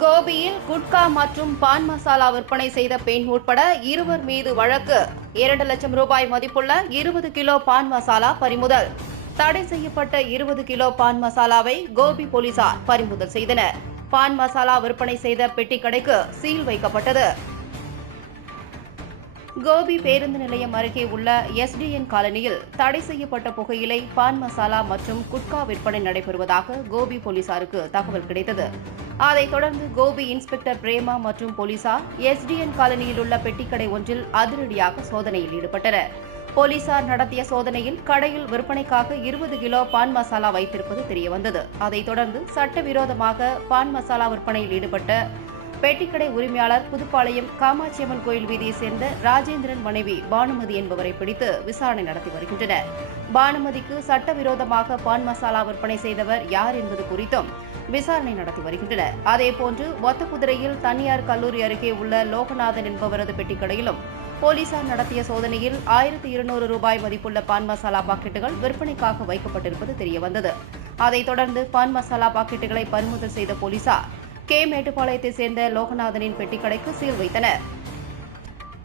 கோபியில் குட்கா மற்றும் பான் மசாலா விற்பனை செய்த பெண் உட்பட இருவர் மீது வழக்கு. 2 லட்சம் ரூபாய் மதிப்புள்ள 20 கிலோ பான் மசாலா பறிமுதல். தடை செய்யப்பட்ட 20 கிலோ பான் மசாலாவை கோபி போலீசார் பறிமுதல் செய்தனர். பான் மசாலா விற்பனை செய்த பெட்டி கடைக்கு சீல் வைக்கப்பட்டது. கோபி பேருந்து நிலையம் அருகே உள்ள SDN காலனியில் தடை செய்யப்பட்ட புகையிலை, பான் மசாலா மற்றும் குட்கா விற்பனை நடைபெறுவதாக கோபி போலீசாருக்கு தகவல் கிடைத்தது. அதைத் தொடர்ந்து கோபி இன்ஸ்பெக்டர் பிரேமா மற்றும் போலீசார் SDN காலனியில் உள்ள பெட்டிக்கடை ஒன்றில் அதிரடியாக சோதனையில் ஈடுபட்டனர். போலீசார் நடத்திய சோதனையில் கடையில் விற்பனைக்காக 20 கிலோ பான் மசாலா வைத்திருப்பது தெரியவந்தது. அதைத் தொடர்ந்து சட்டவிரோதமாக பான் மசாலா விற்பனையில் ஈடுபட்ட பெட்டிக்கடை உரிமையாளர் புதுப்பாளையம் காமாட்சியம்மன் கோயில் வீதியைச் சேர்ந்த ராஜேந்திரன் மனைவி பானுமதி என்பவரை பிடித்து விசாரணை நடத்தி வருகின்றனர். பானுமதிக்கு சட்டவிரோதமாக பான் மசாலா விற்பனை செய்தவர் யார் என்பது குறித்தும் விசாரணை நடத்தி வருகின்றனர். அதேபோன்று ஒத்தக்குதிரையில் தனியார் கல்லூரி அருகே உள்ள லோகநாதன் என்பவரது பெட்டிக்கடையிலும் போலீசார் நடத்திய சோதனையில் 1200 ரூபாய் மதிப்புள்ள பான் மசாலா பாக்கெட்டுகள் விற்பனைக்காக வைக்கப்பட்டிருப்பது தெரியவந்தது. அதைத் தொடர்ந்து பான் மசாலா பாக்கெட்டுகளை பறிமுதல் செய்த போலீசார் மேட்டுப்பாளையத்தைச் சேர்ந்த லோகநாதனின் பெட்டிக்கடைக்கு சீல் வைத்தனர்.